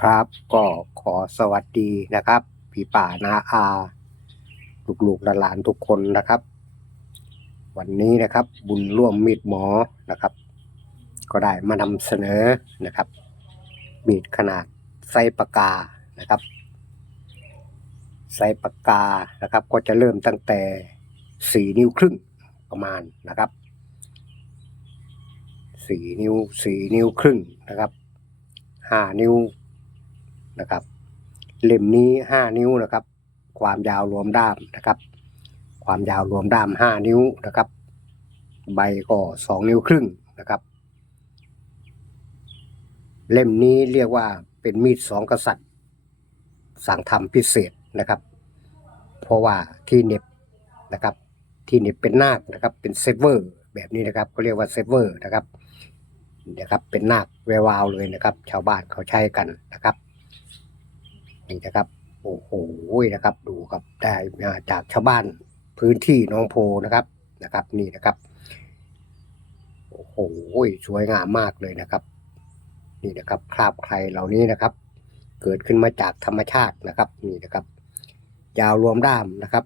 ครับ ก็ขอสวัสดีนะครับ พี่ป่านาอาลูกๆหลานทุกคนนะครับ วันนี้นะครับ บุญร่วมมีดหมอนะครับ ก็ได้มานำเสนอนะครับ มีดขนาดไซส์ปากกานะครับ ไซส์ปากกานะครับ ก็จะเริ่มตั้งแต่สี่นิ้วครึ่งประมาณนะครับสี่นิ้วสี่นิ้วครึ่งนะครับห้านิ้ว นะครับ เล่มนี้ห้านิ้วนะครับ ความยาวรวมด้ามนะครับ ความยาวรวมด้ามห้านิ้วนะครับ ใบก็สองนิ้วครึ่งนะครับ เล่มนี้เรียกว่าเป็นมีดสองกษัตริย์ สั่งทำพิเศษนะครับ เพราะว่าที่เน็บนะครับ ที่เน็บเป็นนาคนะครับ เป็นเซเวอร์แบบนี้นะครับก็เรียกว่าเซเวอร์นะครับนะครับเป็นนาคแวววาวเลยนะครับ ชาวบ้านเขาใช้กันนะครับ นี่นะครับ โอ้โหนะครับ ดูครับได้มาจากชาวบ้านพื้นที่น้องโพนะครับนะครับ นี่นะครับ โอ้โหสวยงามมากเลยนะครับ นี่นะครับคราบใครเหล่านี้นะครับ เกิดขึ้นมาจากธรรมชาตินะครับ นี่นะครับ ยาวรวมด้ามนะครับ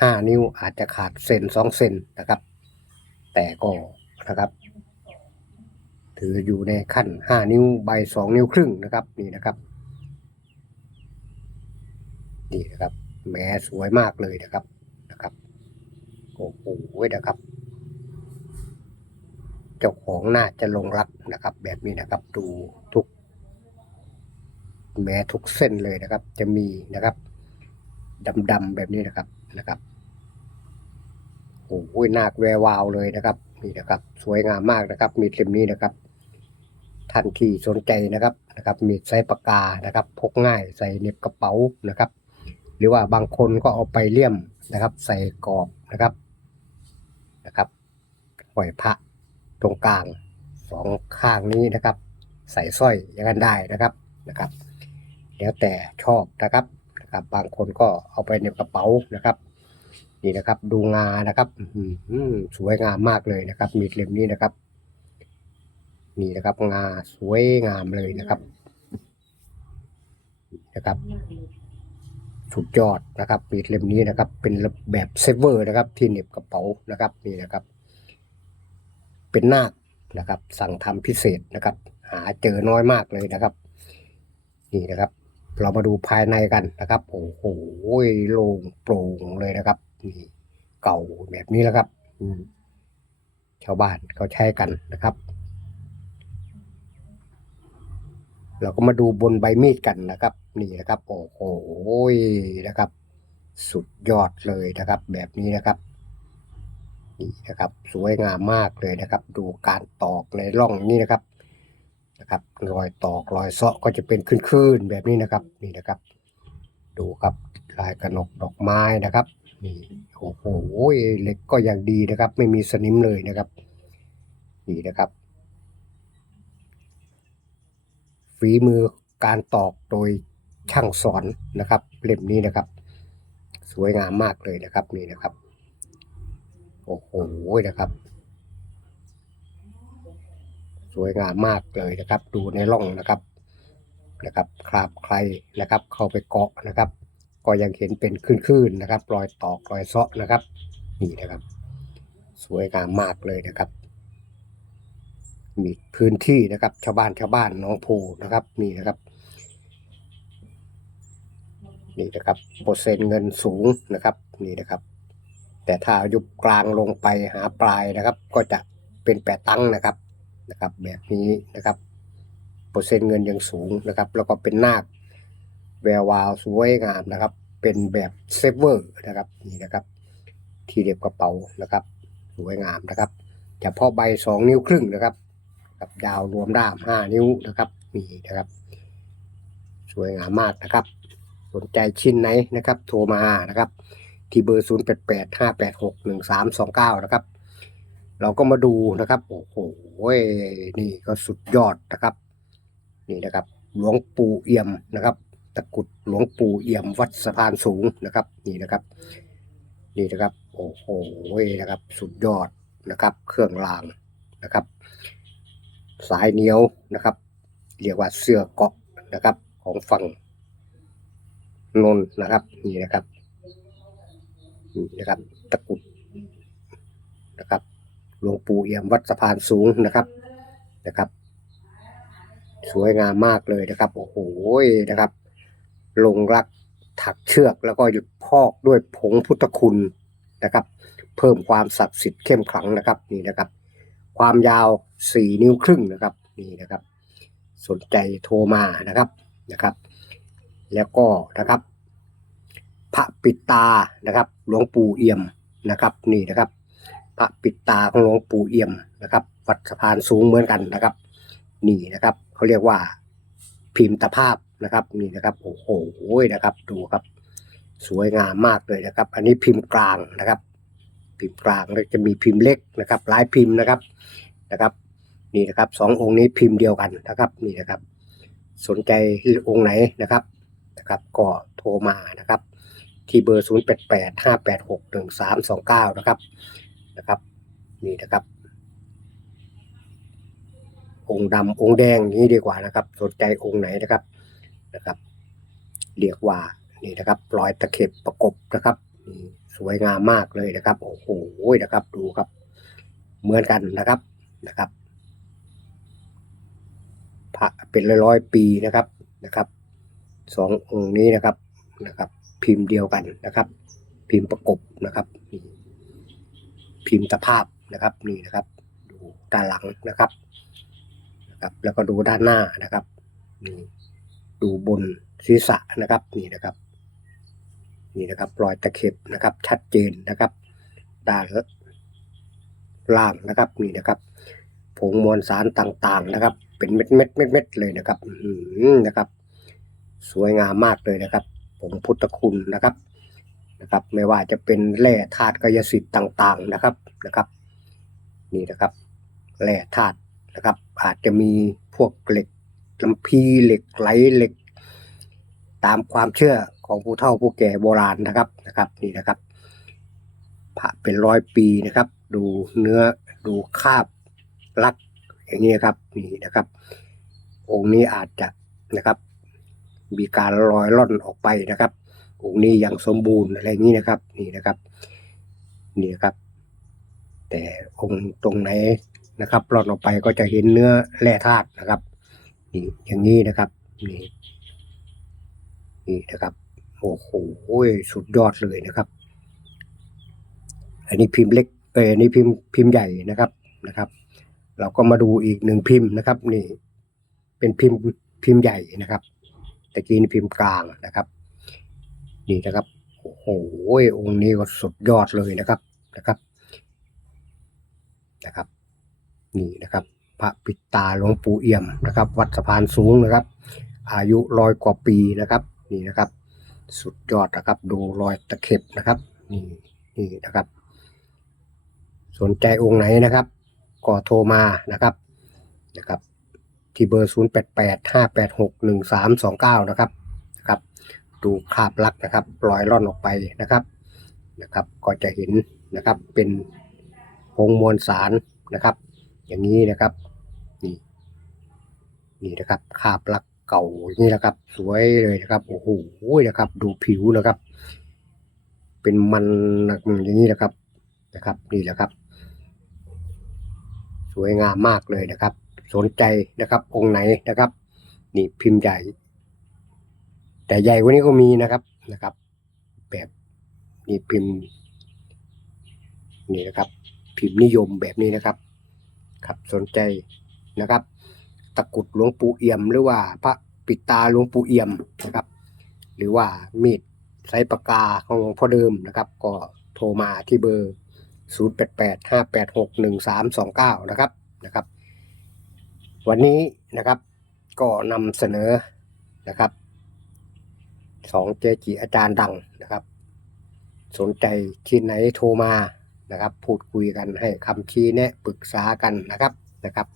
ห้านิ้วอาจจะขาดเซนสองเซนนะครับ แต่ก็นะครับ ถืออยู่ในขั้นห้านิ้วใบสองนิ้วครึ่งนะครับ นี่นะครับ นี่นะครับแหมสวยมากเลยนะครับนะครับโอ้โหนะครับ เจ้าของน่าจะลงรักนะครับ แบบนี้นะครับดูทุก แม้ทุกเส้นเลยนะครับ จะมีนะครับดำๆแบบนี้นะครับนะครับโอ้โหนาคแวววาวเลยนะครับนี่นะครับ สวยงามมากนะครับ มีเล่มนี้นะครับท่านที่สนใจนะครับนะครับ มีใส่ปากกานะครับ พกง่ายใส่เน็บกระเป๋านะครับ หรือว่าบางคนก็เอาไปเลี่ยมนะครับ ใส่กรอบนะครับนะครับห้อยพระตรงกลางสองข้างนี้นะครับ ใส่สร้อยอย่างนั้นได้นะครับนะครับ แล้วแต่ชอบนะครับนะครับ บางคนก็เอาไปในกระเป๋านะครับนี่นะครับดูงานะครับอื้อหือสวยงามมากเลยนะครับ มีดเล่มนี้นะครับ นี่นะครับงาสวยงามเลยนะครับนะครับ สุดยอดนะครับมีดเล่มนี้นะครับ เป็นแบบเซฟเวอร์นะครับ ที่เหน็บกระเป๋านะครับนี่นะครับ เป็นนาคนะครับ สั่งทำพิเศษนะครับ หาเจอน้อยมากเลยนะครับ นี่นะครับ เรามาดูภายในกันนะครับโอ้โหโล่งโปร่งเลยนะครับนี่เก่าแบบนี้แล้วครับชาวบ้านเขาใช้กันนะครับ เราก็มาดูบนใบมีดกันนะครับ นี่นะครับ โอ้โหนะครับ สุดยอดเลยนะครับ แบบนี้นะครับนี่นะครับ สวยงามมากเลยนะครับ ดูการตอกในร่องนี้นะครับนะครับ รอยตอกรอยเซาะก็จะเป็นขึ้นๆแบบนี้นะครับ นี่นะครับ ดูครับลายกระหนกดอกไม้นะครับนี่โอ้โหเหล็กก็ยังดีนะครับ ไม่มีสนิมเลยนะครับนี่นะครับ ฝีมือการตอกโดย ช่างสอนนะครับเล่มนี้นะครับ สวยงามมากเลยนะครับนี่นะครับ โอ้โหนะครับ สวยงามมากเลยนะครับ ดูในร่องนะครับนะครับคราบใครนะครับ เข้าไปเกาะนะครับ ก็ยังเห็นเป็นคลื่นๆนะครับรอยตอกรอยเซาะนะครับ นี่นะครับ สวยงามมากเลยนะครับ มีพื้นที่นะครับ ชาวบ้านชาวบ้านน้องโพนะครับนี่นะครับ นี่นะครับเปอร์เซ็นต์เงินสูงนะครับนี่นะครับ แต่ถ้ายุบกลางลงไปหาปลายนะครับ ก็จะเป็นแปดตังค์นะครับนะครับ แบบนี้นะครับเปอร์เซ็นต์เงินยังสูงนะครับ แล้วก็เป็นนาคแวววาวสวยงามนะครับ เป็นแบบเซฟเวอร์นะครับนี่นะครับ ที่เด็บกระเป๋านะครับ สวยงามนะครับเฉพาะใบสองนิ้วครึ่งนะครับ กับยาวรวมด้ามห้านิ้วนะครับนี่นะครับ สวยงามมากนะครับ นใจชิ้นไหนนะครับ โทรมานะครับ ที่เบอร์ 0 8 8 5 8 6 1 3 2 9 นะครับ เราก็มาดูนะครับ โอ้โห นี่ก็สุดยอดนะครับ นี่นะครับ หลวงปู่เอี่ยมนะครับ ตะกุดหลวงปู่เอี่ยมวัดสะพานสูงนะครับ นี่นะครับ นี่นะครับ โอ้โห นะครับ สุดยอดนะครับ เครื่องรางนะครับ สายเหนียวนะครับ เรียกว่าเสื้อเกาะนะครับของฝั่ง นนนะครับ นี่นะครับนี่นะครับ ตะกุดนะครับหลวงปู่เอี่ยมวัดสะพานสูงนะครับนะครับ สวยงามมากเลยนะครับ โอ้โหนะครับ ลงรักถักเชือกแล้วก็หยุดพอกด้วยผงพุทธคุณนะครับ เพิ่มความศักดิ์สิทธิ์เข้มขลังนะครับนี่นะครับ ความยาว4นิ้วครึ่งนะครับนี่นะครับ สนใจโทรมานะครับนะครับ แล้วก็นะครับ พระปิดตานะครับหลวงปู่เอี่ยมนะครับ นี่นะครับ พระปิดตาของหลวงปู่เอี่ยมนะครับ วัดสะพานสูงเหมือนกันนะครับ นี่นะครับเขาเรียกว่าพิมพ์ตภาพนะครับ นี่นะครับโอ้โหนะครับ ดูครับ สวยงามมากเลยนะครับ อันนี้พิมพ์กลางนะครับ พิมพ์กลางแล้วจะมีพิมพ์เล็กนะครับ หลายพิมพ์นะครับนะครับ นี่นะครับสององค์นี้พิมพ์เดียวกันนะครับ นี่นะครับ สนใจองค์ไหนนะครับ นะครับ ก็โทรมานะครับ ที่เบอร์ 0 8 8 5 8 6 1 3 2 9 นะครับนะครับ นี่นะครับ องค์ดำองค์แดงนี้ดีกว่านะครับ สนใจองค์ไหนนะครับนะครับ เรียกว่านี่นะครับรอยตะเข็บประกบนะครับนี่สวยงามมากเลยนะครับ โอ้โหนะครับ ดูครับ เหมือนกันนะครับนะครับพระเป็นร้อยๆปีนะครับนะครับ สององค์นี้นะครับนะครับ พิมพ์เดียวกันนะครับ พิมพ์ประกบนะครับนี่พิมพ์ตภาพนะครับนี่นะครับ ดูด้านหลังนะครับนะครับ แล้วก็ดูด้านหน้านะครับนี่ดูบนศีรษะนะครับนี่นะครับนี่นะครับรอยตะเข็บนะครับ ชัดเจนนะครับ ด้านล่างนะครับนี่นะครับผงมวลสารต่างๆนะครับ เป็นเม็ดเม็ดเม็ดเม็ดเลยนะครับอื้อหือนะครับ สวยงามมากเลยนะครับผงพุทธคุณนะครับนะครับ ไม่ว่าจะเป็นแร่ธาตุกายสิทธิ์ต่างๆนะครับนะครับ นี่นะครับแร่ธาตุนะครับ อาจจะมีพวกเหล็กลำพีเหล็กไหลเหล็ก ตามความเชื่อของผู้เฒ่าผู้แก่โบราณนะครับนะครับนี่นะครับพระเป็นร้อยปีนะครับ ดูเนื้อดูคาบลักอย่างนี้ครับนี่นะครับ องค์นี้อาจจะนะครับ มีการลอยล่อนออกไปนะครับองค์นี้ยังสมบูรณ์อะไรอย่างนี้นะครับ นี่นะครับนี่นะครับ แต่องค์ตรงไหนนะครับล่อนออกไปก็จะเห็นเนื้อแร่ธาตุนะครับนี่อย่างนี้นะครับนี่นี่นะครับโอ้โหสุดยอดเลยนะครับ อันนี้พิมพ์เล็กเอออันนี้พิมพ์พิมพ์ใหญ่นะครับนะครับ เราก็มาดูอีกหนึ่งพิมพ์นะครับ นี่ เป็นพิมพ์พิมพ์ใหญ่นะครับ ตะกี้นี่พิมพ์กลางนะครับ นี่นะครับโอ้โหองค์นี้ก็สุดยอดเลยนะครับนะครับนะครับ นี่นะครับ พระปิดตาหลวงปู่เอี่ยมนะครับ วัดสะพานสูงนะครับ อายุร้อยกว่าปีนะครับ นี่นะครับ สุดยอดนะครับดูรอยตะเข็บนะครับนี่นี่นะครับ สนใจองค์ไหนนะครับ ก็โทรมานะครับนะครับ ที่เบอร์ 0 8 8 5 8 6 1 3 2 9 นะครับนะครับ ดูคราบลักนะครับลอยล่อนออกไปนะครับนะครับ ก็จะเห็นนะครับเป็นพงมวลสารนะครับ อย่างนี้นะครับนี่นี่นะครับคราบลักเก่าอย่างนี้นะครับ สวยเลยนะครับโอ้โหนะครับ ดูผิวนะครับ เป็นมันอย่างนี้นะครับนะครับ นี่แหละครับ สวยงามมากเลยนะครับ สนใจนะครับ องค์ไหนนะครับ นี่พิมพ์ใหญ่ แต่ใหญ่กว่านี้ก็มีนะครับนะครับ แบบนี่พิมพ์ นี่นะครับ พิมพ์นิยมแบบนี้นะครับ ครับสนใจนะครับ ตะกุดหลวงปู่เอี่ยม หรือว่าพระปิดตาหลวงปู่เอี่ยมนะครับ หรือว่ามีดไซปากกาของหลวงพ่อเดิมนะครับ ก็โทรมาที่เบอร์ 0 8 8 5 8 6 1 3 2 9 นะครับนะครับ วันนี้นะครับก็นำเสนอนะครับสองเจจิอาจารย์ดังนะครับ สนใจที่ไหนโทรมานะครับ พูดคุยกันให้คำชี้แนะปรึกษากันนะครับนะครับ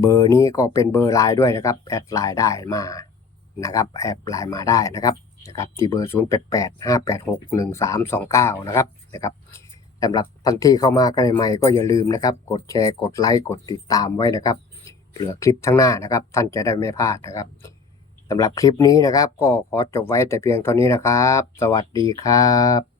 เบอร์นี้ก็เป็นเบอร์ไลน์ด้วยนะครับ แอดไลน์ได้มานะครับแอดไลน์มาได้นะครับนะครับที่เบอร์ 0 8 8 5 8 6 1 3 2 9 นะครับนะครับ สำหรับท่านที่เข้ามากันใหม่ก็อย่าลืมนะครับ กดแชร์กดไลค์กดติดตามไว้นะครับเผื่อคลิปทั้างหน้านะครับ ท่านจะได้ไม่พลาดนะครับสำหรับคลิปนี้นะครับ ก็ขอจบไว้แต่เพียงเท่านี้นะครับ สวัสดีครับ